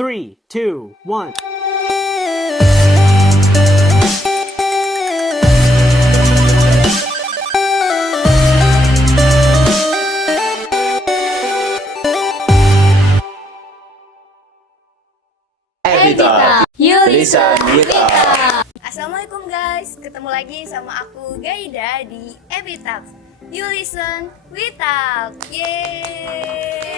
3, 2, 1. Evita, Yulisan Wita. Assalamualaikum guys, ketemu lagi sama aku Gaida di Evita. You listen, we talk. Yeay.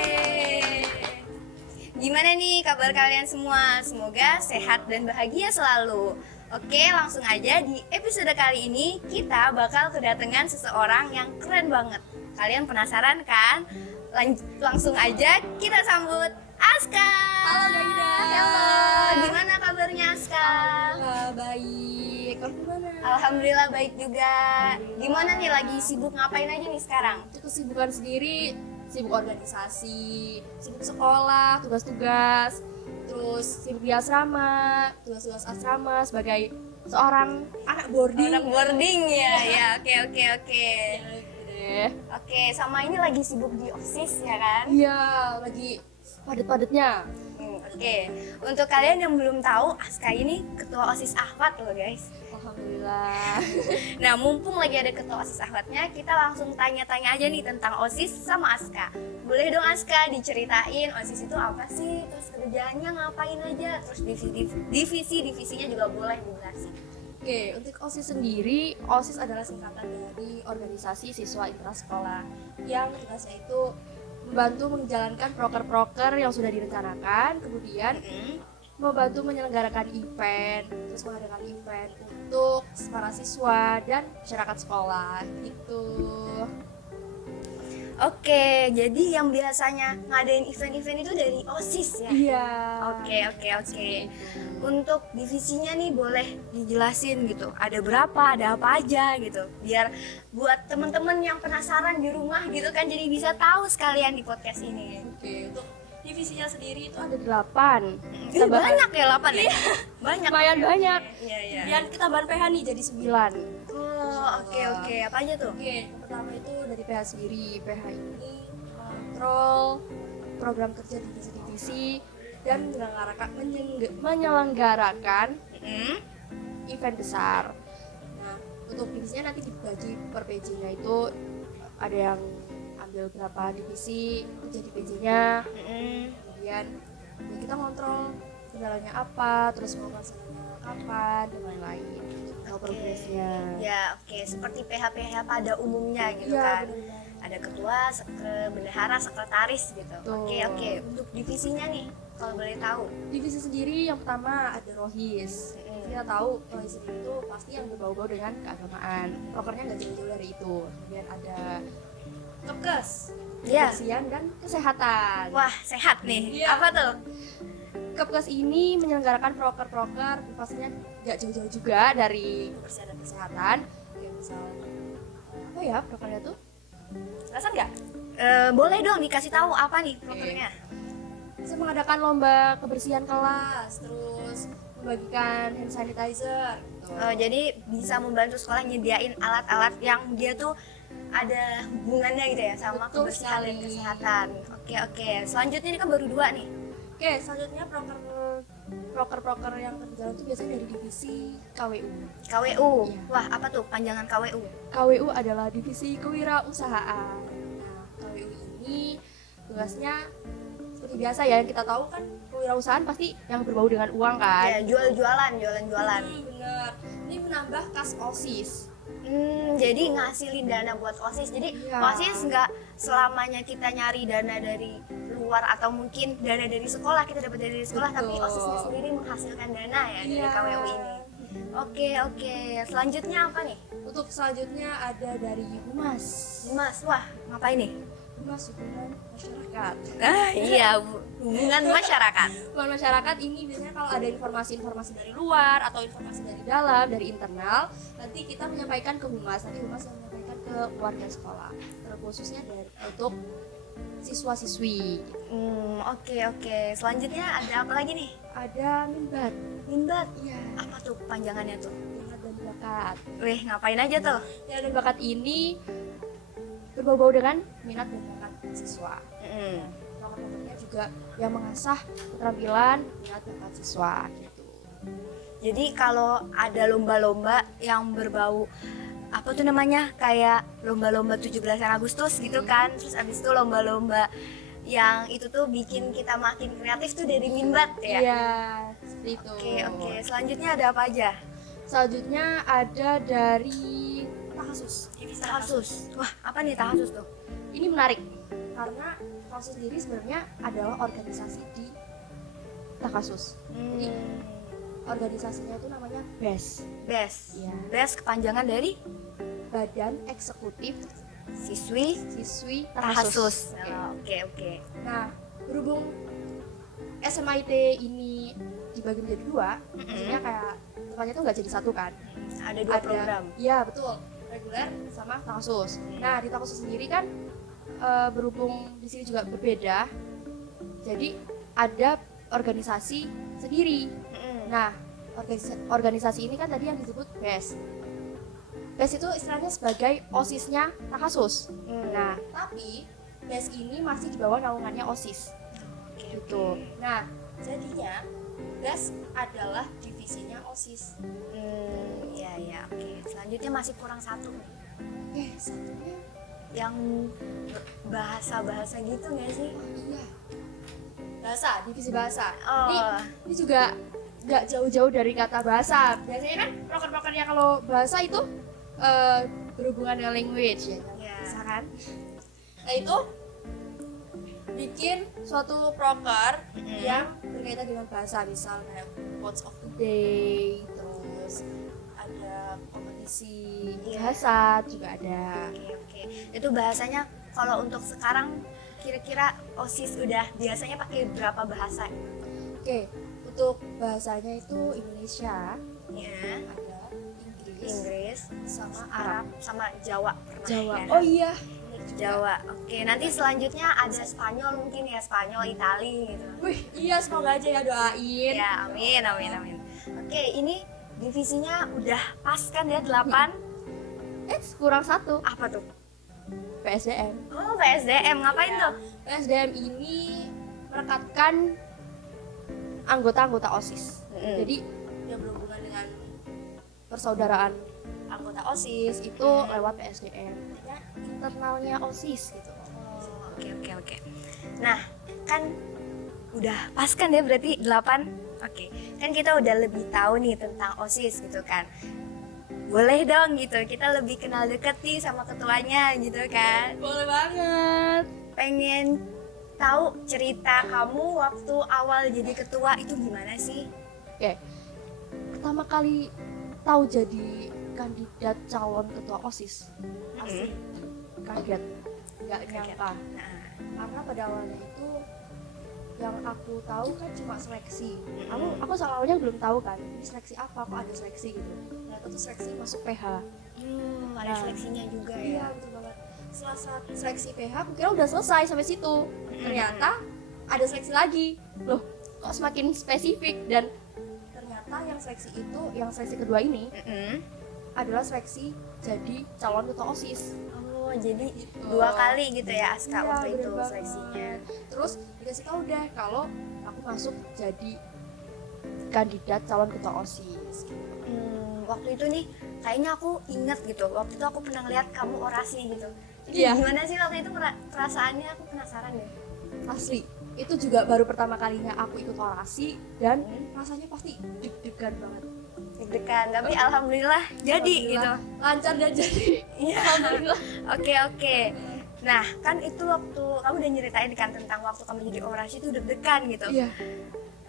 Gimana nih kabar kalian semua? Semoga sehat dan bahagia selalu. Oke, langsung aja di episode kali ini kita bakal kedatangan seseorang yang keren banget. Kalian penasaran kan? Langsung aja kita sambut Aska. Halo Gaida. Halo, gimana kabarnya Aska? Baik. Kamu gimana? Alhamdulillah baik juga. Gimana nih, lagi sibuk ngapain aja nih sekarang? Kesibukan sendiri, sibuk organisasi, sibuk sekolah, tugas-tugas, terus sibuk di asrama, tugas-tugas asrama sebagai seorang anak boarding. Anak boarding ya, ya. Oke. Deh. Oke, sama ini lagi sibuk di OSIS ya kan? Iya, lagi padat-padatnya. Oke, untuk kalian yang belum tahu, Aska ini ketua OSIS Ahwat loh guys. Alhamdulillah. Nah, mumpung lagi ada ketua OSIS Ahwatnya, kita langsung tanya-tanya aja nih tentang OSIS sama Aska. Boleh dong Aska diceritain OSIS itu apa sih? Terus kerjaannya ngapain aja? Terus divisinya juga boleh dijelasin. Oke, untuk OSIS sendiri, OSIS adalah singkatan dari Organisasi Siswa Intrasekolah yang tugasnya itu membantu menjalankan proker-proker yang sudah direncanakan, kemudian membantu menyelenggarakan event, terus mengadakan event untuk para siswa dan masyarakat sekolah gitu. Oke, jadi yang biasanya ngadain event-event itu dari OSIS ya? Iya. Oke. Untuk divisinya nih boleh dijelasin gitu. Ada berapa, ada apa aja gitu. Biar buat temen-temen yang penasaran di rumah gitu kan, jadi bisa tahu sekalian di podcast ini. Oke, untuk divisinya sendiri itu ada 8. Banyak ya 8 ya? Banyak. Lumayan banyak. Iya. Dan kita bahan PH nih jadi 9. Oh, oke. Apa aja tuh? Oke, yang pertama itu dari PH sendiri. PH ini mengontrol program kerja divisi-divisi dan menyelenggarakan event besar. Nah, untuk divisinya nanti dibagi per PJ-nya itu ada yang ambil berapa divisi jadi PJ-nya. Kemudian ya kita ngontrol kendalanya apa, terus mau masalahnya kapan dan lain-lain. Tahu progresnya. Ya, oke. Seperti PH pada umumnya gitu Iya, kan. Ada ketua, bendahara, sekretaris gitu. Betul. Oke. Untuk divisinya nih, kalau boleh tahu. Divisi sendiri yang pertama ada Rohis. Kita tahu Rohis itu pasti yang berbau-bau dengan keagamaan. Prokernya nggak jauh-jauh dari itu. Kemudian ada Kepkes, Iya. kebersihan dan kesehatan. Wah, sehat nih. Iya. Apa tuh? Kepkes ini menyelenggarakan proker-proker pastinya nggak jauh-jauh juga dari kebersihan dan kesehatan. Kayak misal apa ya prokernya tuh? Penasaran nggak? Boleh dong dikasih tahu apa nih prokernya? Bisa mengadakan lomba kebersihan kelas, terus membagikan hand sanitizer. Gitu. Jadi bisa membantu sekolah nyediain alat-alat yang dia tuh ada hubungannya gitu ya sama Betul kebersihan dan sekali. kesehatan. Oke. Selanjutnya ini kan baru 2 nih. Oke, selanjutnya proker yang terjalan itu biasanya dari divisi KWU. KWU. Iya. Wah, apa tuh panjangan KWU? KWU adalah divisi kewirausahaan. Nah, KWU ini tugasnya seperti biasa ya, yang kita tahu kan kewirausahaan pasti yang berbau dengan uang kan. Ya, jualan-jualan. Bener. Ini menambah kas OSIS. Jadi ngasilin dana buat OSIS. Jadi Iya. OSIS nggak selamanya kita nyari dana dari luar atau mungkin dana dari sekolah, kita dapat dari sekolah. Betul. Tapi OSISnya sendiri menghasilkan dana ya dari Iya. KWU ini. Oke. Selanjutnya apa nih? Untuk selanjutnya ada dari Humas. Mas, wah ngapain nih? Humas hubungan masyarakat. Iya, hubungan masyarakat. Hubungan masyarakat ini biasanya kalau ada informasi-informasi dari luar atau informasi dari dalam, dari internal, nanti kita menyampaikan ke Humas, nanti Humas yang menyampaikan ke warga sekolah, terkhususnya untuk siswa-siswi. Oke. Selanjutnya ada apa lagi nih? Ada Minbat. Minbat. Iya, Apa tuh panjangannya tuh? minat dan bakat. Wih, ngapain aja tuh? Minat dan bakat ini berbau-bau dengan minat dan bakat siswa. Proker-prokernya juga juga yang mengasah keterampilan minat bakat siswa gitu. Jadi kalau ada lomba-lomba yang berbau apa tuh namanya kayak lomba-lomba 17 Agustus gitu kan, terus abis itu lomba-lomba yang itu tuh bikin kita makin kreatif tuh dari Minbat ya. Iya, seperti itu. Oke, selanjutnya ada apa aja? Selanjutnya ada dari Tahasus. Tahasus. Wah, apa nih Tahasus tuh? Ini menarik karena Tahasus sendiri sebenarnya adalah organisasi di Tahasus. Jadi organisasinya itu namanya BES. BES. Iya. BES kepanjangan dari Badan Eksekutif Siswi Tahasus. Oke. Nah, berhubung SMIT ini dibagi menjadi dua, maksudnya kayak tempatnya tuh nggak jadi satu kan? Ada dua program. Iya betul, reguler sama Tahasus. Nah di Tahasus sendiri kan berhubung di sini juga berbeda, jadi ada organisasi sendiri. Nah organisasi ini kan tadi yang disebut BES. BES itu istilahnya sebagai OSIS-nya Tahasus. Nah tapi BES ini masih di bawah naungannya OSIS. Gitu. Nah jadinya BES adalah divisinya OSIS. Ya, oke. Selanjutnya masih kurang satu. Satunya Yang bahasa-bahasa gitu nggak sih? iya. Bahasa, divisi bahasa. Oh. Ini juga nggak jauh-jauh dari kata bahasa. Biasanya kan proker-prokernya kalau bahasa itu berhubungan dengan language ya. Bahasa kan. Nah itu bikin suatu proker yang berkaitan dengan bahasa, misal kayak quotes of the day, terus ada kompetisi bahasa juga ada. Oke. Itu bahasanya kalau untuk sekarang kira-kira OSIS udah biasanya pakai berapa bahasa? Oke, untuk bahasanya itu Indonesia, Ya. ada Inggris, sama Arab, sama Jawa. Pernah Jawa. ya? Oh iya, Jawa. Oke, nanti selanjutnya ada Spanyol mungkin ya, Spanyol, Itali gitu. wih iya semoga aja ya doain. Ya, amin. Oke, ini divisinya udah pas kan ya 8? Kurang satu, Apa tuh? PSDM. Oh, PSDM. Ngapain tuh? PSDM ini merekatkan anggota-anggota OSIS. Jadi yang berhubungan dengan persaudaraan anggota OSIS itu lewat PSDM. Artinya internalnya OSIS gitu. Oh, oke. Nah, kan udah pas kan ya berarti 8? Oke. Kan kita udah lebih tahu nih tentang OSIS gitu kan. Boleh dong gitu, kita lebih kenal deket nih sama ketuanya gitu kan. Boleh banget. Pengen tahu cerita kamu waktu awal jadi ketua itu gimana sih? Oke. Pertama kali tahu jadi kandidat calon ketua OSIS. Asli kaget. Nggak nyangka. Nah, Karena pada awalnya itu yang aku tahu kan cuma seleksi. Aku awalnya belum tahu kan ini seleksi apa, kok ada seleksi gitu. Ternyata tuh seleksi masuk PH. ada Nah, seleksinya juga Iya ya. betul banget. Setelah seleksi PH aku kira udah selesai sampai situ. Ternyata ada seleksi lagi. Loh kok semakin spesifik, dan ternyata yang seleksi kedua ini adalah seleksi jadi calon ketua OSIS. Oh, jadi Gitu. 2 kali gitu ya Aska Iya, waktu bener itu banget. seleksinya. Terus dikasih tahu deh kalau aku masuk jadi kandidat calon ketua OSIS. Waktu itu nih kayaknya aku inget gitu. Waktu itu aku pernah lihat kamu orasi gitu. Jadi Iya. gimana sih waktu itu perasaannya? Aku penasaran deh. Asli, itu juga baru pertama kalinya aku ikut orasi dan rasanya pasti deg-degan banget. Deg-degan, tapi alhamdulillah jadi gitu. Alhamdulillah, lancar dan jadi. Iya. Alhamdulillah. Oke. Nah, kan itu waktu kamu udah nyeritain kan tentang waktu kamu jadi orasi itu deg-degan gitu. Iya.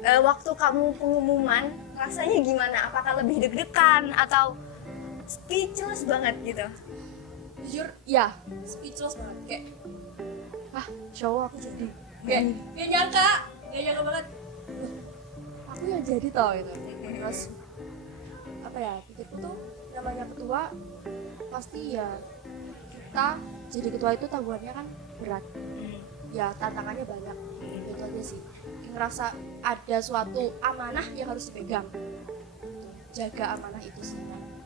Waktu kamu pengumuman rasanya gimana? Apakah lebih deg-degan atau speechless banget gitu? Jujur, ya, speechless banget kayak show aku jadi. Kayak gak nyangka banget. Loh, aku yang jadi tau gitu. Terus apa ya? Pikirku tuh namanya ketua pasti ya kita jadi ketua itu tanggungannya kan berat. Ya tantangannya banyak. Itu aja sih. Ngerasa ada suatu amanah yang harus dipegang. Jaga amanah itu sih.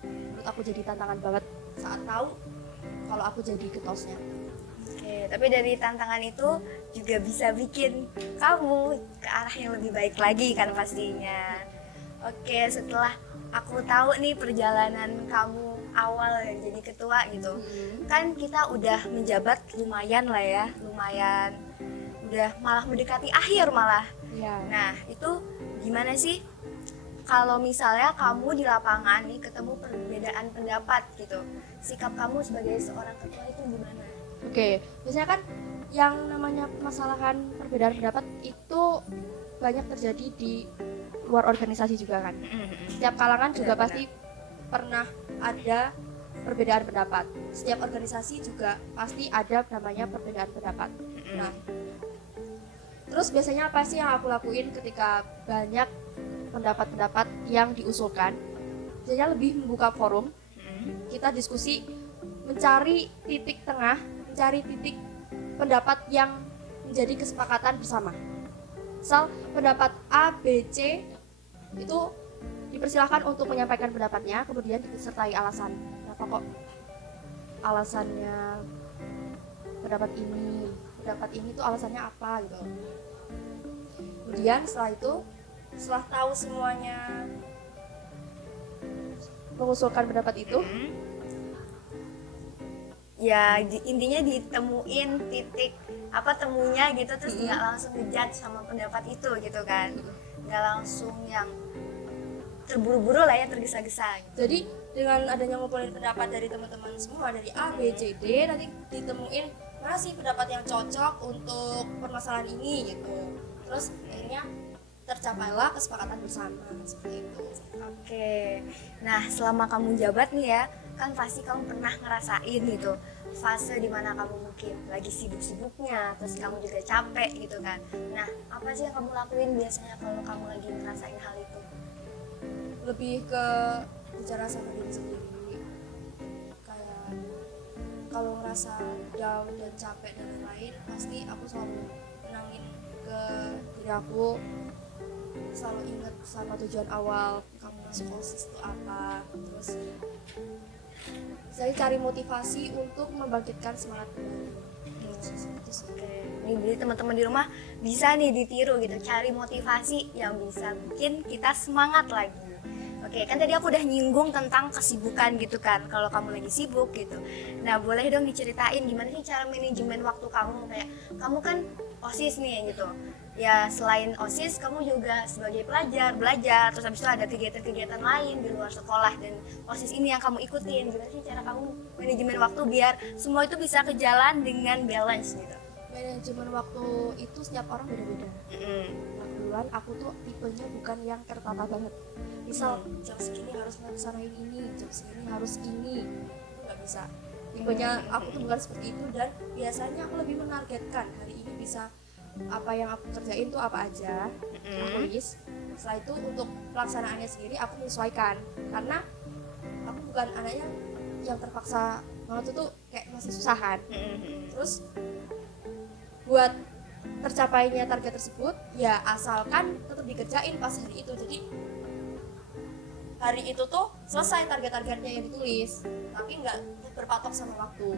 Menurut aku jadi tantangan banget saat tahu kalau aku jadi ketosnya. Oke, tapi dari tantangan itu juga bisa bikin kamu ke arah yang lebih baik lagi kan pastinya. Oke, setelah aku tahu nih perjalanan kamu awal jadi ketua gitu, kan kita udah menjabat lumayan lah ya, lumayan udah malah mendekati akhir malah. Ya. Nah, itu gimana sih kalau misalnya kamu di lapangan nih ketemu perbedaan pendapat gitu, sikap kamu sebagai seorang ketua itu gimana? Oke, biasanya kan yang namanya permasalahan perbedaan pendapat itu banyak terjadi di luar organisasi juga kan. Setiap kalangan juga Benar-benar. pasti pernah ada perbedaan pendapat. Setiap organisasi juga pasti ada namanya perbedaan pendapat. Nah, terus biasanya apa sih yang aku lakuin ketika banyak pendapat-pendapat yang diusulkan? Biasanya lebih membuka forum, kita diskusi, mencari titik tengah, mencari titik pendapat yang menjadi kesepakatan bersama. Misal pendapat A, B, C itu dipersilahkan untuk menyampaikan pendapatnya, kemudian disertai alasan. Kenapa kok alasannya pendapat ini tuh alasannya apa gitu. Kemudian setelah itu, setelah tahu semuanya mengusulkan pendapat itu, Ya intinya ditemuin titik apa temunya gitu, terus nggak langsung ngejudge sama pendapat itu gitu kan, nggak langsung yang terburu-buru lah ya, tergesa-gesa gitu. jadi dengan adanya ngumpulin pendapat dari teman-teman semua dari A, B, C, D, nanti ditemuin mana sih pendapat yang cocok untuk permasalahan ini gitu. Terus akhirnya tercapailah kesepakatan bersama seperti itu. Oke, nah selama kamu jabat nih ya, kan pasti kamu pernah ngerasain gitu fase dimana kamu mungkin lagi sibuk-sibuknya, terus kamu juga capek gitu kan. Nah, apa sih yang kamu lakuin biasanya kalau kamu lagi ngerasain hal itu? Lebih ke bicara sama diri sendiri, kayak kalau ngerasa down dan capek dan lain-lain, pasti aku selalu menangin ke diri aku, selalu ingat sama tujuan awal kamu masuk OSIS itu apa. Terus saya cari motivasi untuk membangkitkan semangat kembali. Oke, nih jadi teman-teman di rumah bisa nih ditiru gitu, cari motivasi yang bisa bikin kita semangat lagi. Oke, kan tadi aku udah nyinggung tentang kesibukan gitu kan, kalau kamu lagi sibuk gitu. Nah, boleh dong diceritain gimana sih cara manajemen waktu kamu, kayak kamu kan OSIS nih gitu. Ya selain OSIS, kamu juga sebagai pelajar belajar, terus habis itu ada kegiatan-kegiatan lain di luar sekolah dan OSIS ini yang kamu ikutin. Gimana sih cara kamu manajemen waktu biar semua itu bisa kejalan dengan balance gitu? Manajemen waktu itu setiap orang beda-beda. Nah, kebetulan aku tuh tipenya bukan yang tertata banget. Misal jam segini harus melaksanain ini, jam segini harus ini, nggak bisa. Tipenya aku tuh bukan seperti itu, dan biasanya aku lebih menargetkan hari ini bisa apa yang aku kerjain tuh apa aja, aku list. Setelah itu untuk pelaksanaannya sendiri aku menyesuaikan, karena aku bukan anaknya yang terpaksa banget tuh kayak masih susahan. Terus buat tercapainya target tersebut ya asalkan tetap dikerjain pas hari itu, jadi hari itu tuh selesai target-targetnya yang ditulis, tapi nggak berpatok sama waktu.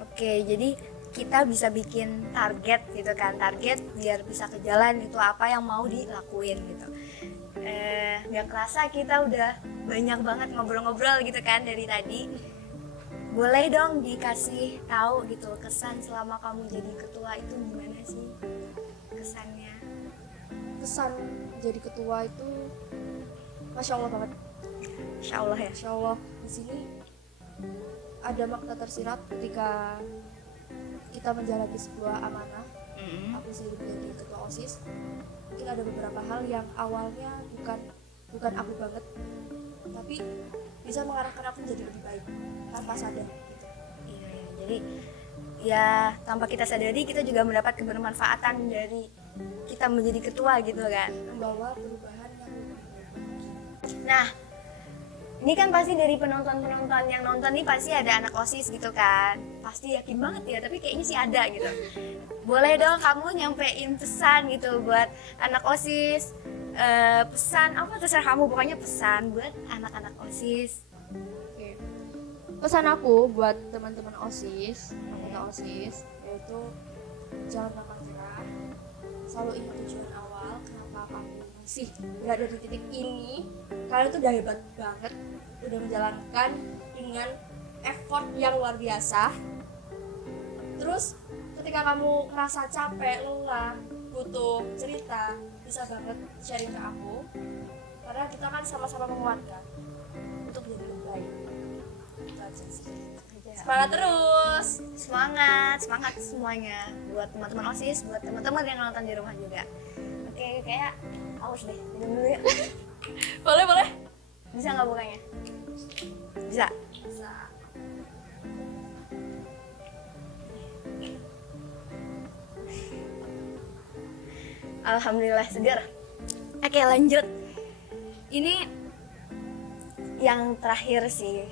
Oke, jadi kita bisa bikin target gitu kan, target biar bisa ke jalan itu apa yang mau dilakuin gitu. Nggak kerasa kita udah banyak banget ngobrol-ngobrol gitu kan dari tadi. Boleh dong dikasih tahu gitu kesan selama kamu jadi ketua itu gimana sih kesannya? Kesan jadi ketua itu Masya Allah banget. Insya Allah ya. Masya Allah, di sini ada makna tersirat ketika kita menjalani sebuah amanah. Aku sendiri menjadi ketua OSIS, mungkin ada beberapa hal yang awalnya bukan aku banget, tapi bisa mengarahkan aku menjadi lebih baik tanpa sadar gitu. Iya, jadi ya tanpa kita sadari kita juga mendapat kebermanfaatan dari kita menjadi ketua gitu kan. Membawa perubahan yang lebih baik. Nah, ini kan pasti dari penonton-penonton yang nonton nih pasti ada anak OSIS gitu kan. Pasti yakin banget ya, tapi kayaknya sih ada gitu. Boleh dong kamu nyampein pesan gitu buat anak OSIS. Pesan apa terserah kamu, pokoknya pesan buat anak-anak OSIS. Oke. Pesan aku buat teman-teman OSIS, anggota OSIS, yaitu jangan gampang nyerah, selalu ingat tujuan awal kenapa kamu masih berada di titik ini. Kalian tuh udah hebat banget, udah menjalankan dengan effort yang luar biasa. Terus ketika kamu ngerasa capek, lelah, butuh cerita, bisa banget sharing ke aku, karena kita kan sama-sama menguatkan untuk jadi lebih baik. Itu aja sih. Semangat terus. Semangat semuanya buat teman-teman OSIS, buat teman-teman yang nonton di rumah juga. Oke, kayak haus deh, minum dulu ya. Boleh. Bisa nggak bukanya? Bisa. Alhamdulillah segar. Oke, lanjut. Ini yang terakhir sih.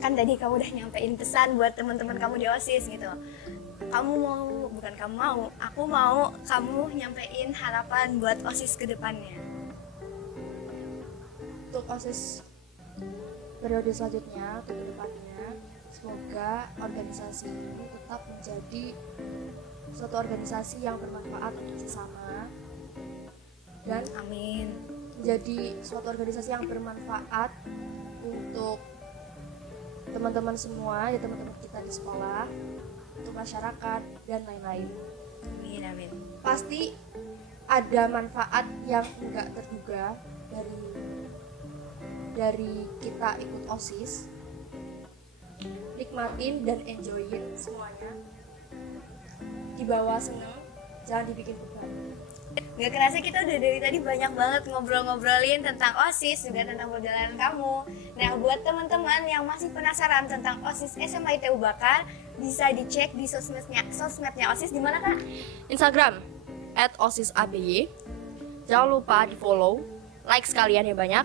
Kan tadi kamu udah nyampein pesan buat teman-teman kamu di OSIS gitu. Aku mau kamu nyampein harapan buat OSIS ke depannya. Untuk OSIS periode selanjutnya, untuk kedepannya, semoga organisasi ini tetap menjadi suatu organisasi yang bermanfaat untuk sesama dan Amin. menjadi suatu organisasi yang bermanfaat untuk teman-teman semua, ya teman-teman kita di sekolah, untuk masyarakat dan lain-lain. Amin. Pasti ada manfaat yang enggak terduga dari kita ikut OSIS. Nikmatin dan enjoyin semuanya. Dibawa seneng, jangan dibikin beban. Gak kerasa kita udah dari tadi banyak banget ngobrol-ngobrolin tentang OSIS, juga tentang perjalanan kamu. Nah, buat teman-teman yang masih penasaran tentang OSIS SMA ITU Bakar, bisa dicek di sosmednya OSIS di mana, Kak? Instagram @osisABY. Jangan lupa di follow, like sekalian ya banyak.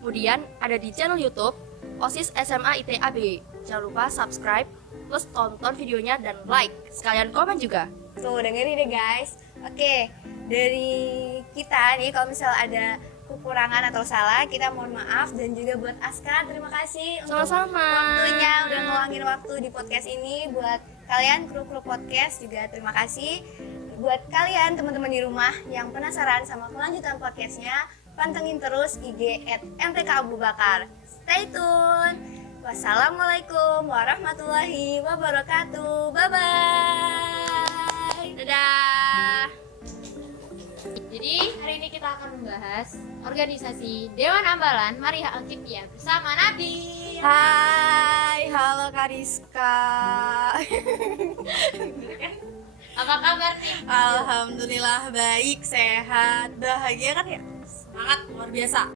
Kemudian ada di channel YouTube OSIS SMA ITABY. Jangan lupa subscribe, terus tonton videonya dan like, sekalian komen juga. Tuh, dengerin deh guys. Oke, dari kita nih kalau misal ada kekurangan atau salah, kita mohon maaf. Dan juga buat Aska, terima kasih untuk Sama-sama. waktunya udah ngeluangin waktu di podcast ini. Buat kalian kru podcast juga terima kasih. Buat kalian teman-teman di rumah yang penasaran sama kelanjutan podcastnya, pantengin terus IG @MTK-Abu-Bakar. Stay tune. Wassalamualaikum warahmatullahi wabarakatuh. Bye-bye. Dadah. Jadi hari ini kita akan membahas organisasi Dewan Ambalan Maria Alkipia bersama Nabil. Hai, halo Kariska. Apa kabar nih? Alhamdulillah baik, sehat, bahagia kan ya? Semangat luar biasa.